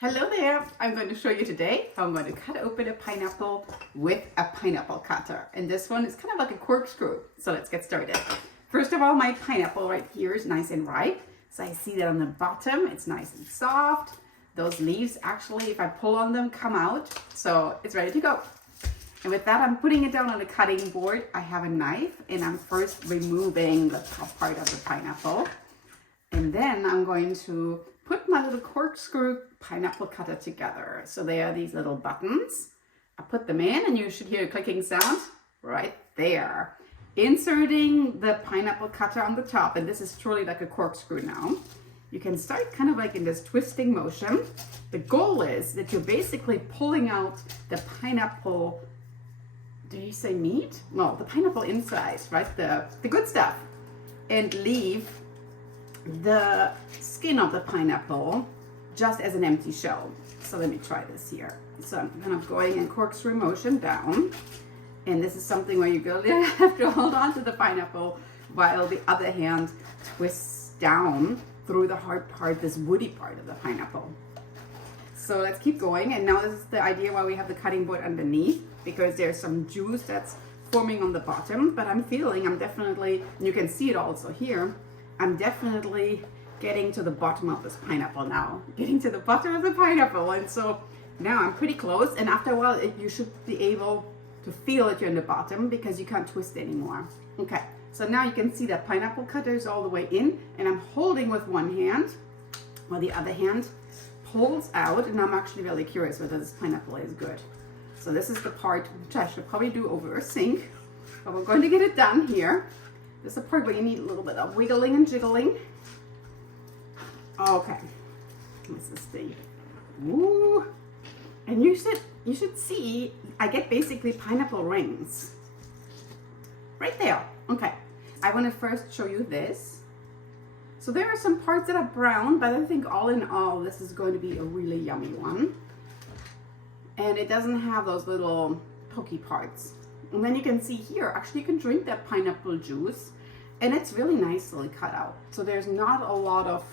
Hello there! I'm going to show you today how I'm going to cut open a pineapple with a pineapple cutter. And this one is kind of like a corkscrew. So let's get started. First of all, my pineapple right here is nice and ripe. So I see that on the bottom, it's nice and soft. Those leaves actually, if I pull on them, come out. So it's ready to go. And with that, I'm putting it down on the cutting board. I have a knife and I'm first removing the top part of the pineapple. And then I'm going to put my little corkscrew pineapple cutter together. So they are these little buttons. I put them in and you should hear a clicking sound right there. Inserting the pineapple cutter on the top, and this is truly like a corkscrew now. You can start kind of like in this twisting motion. The goal is that you're basically pulling out the pineapple, do you say meat? Well, the pineapple inside, right? The good stuff. And leave the skin of the pineapple just as an empty shell. So let me try this here. So I'm kind of going in corkscrew motion down. And this is something where you really have to hold on to the pineapple while the other hand twists down through the hard part, this woody part of the pineapple. So let's keep going. And now this is the idea why we have the cutting board underneath, because there's some juice that's forming on the bottom, but I'm definitely, and you can see it also here, I'm definitely getting to the bottom of this pineapple now. Getting to the bottom of the pineapple. And so now I'm pretty close. And after a while, you should be able to feel that you're in the bottom because you can't twist anymore. Okay, so now you can see that pineapple cutter is all the way in. And I'm holding with one hand while the other hand pulls out. And I'm actually really curious whether this pineapple is good. So this is the part which I should probably do over a sink. But we're going to get it done here. This is the part where you need a little bit of wiggling and jiggling. Okay, this is the, ooh. And you should see, I get basically pineapple rings. Right there, okay. I wanna first show you this. So there are some parts that are brown, but I think all in all, this is going to be a really yummy one. And it doesn't have those little pokey parts. And then you can see here, actually you can drink that pineapple juice and it's really nicely cut out. So there's not a lot of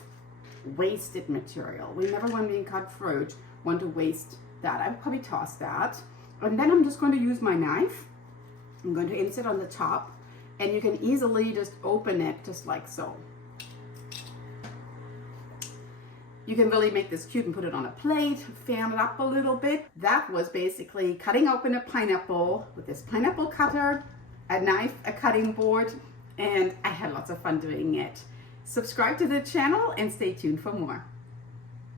wasted material. We never, when we cut fruit, want to waste that. I would probably toss that. And then I'm just going to use my knife. I'm going to insert on the top and you can easily just open it just like so. You can really make this cute and put it on a plate, fan it up a little bit. That was basically cutting open a pineapple with this pineapple cutter, a knife, a cutting board, and I had lots of fun doing it. Subscribe to the channel and stay tuned for more.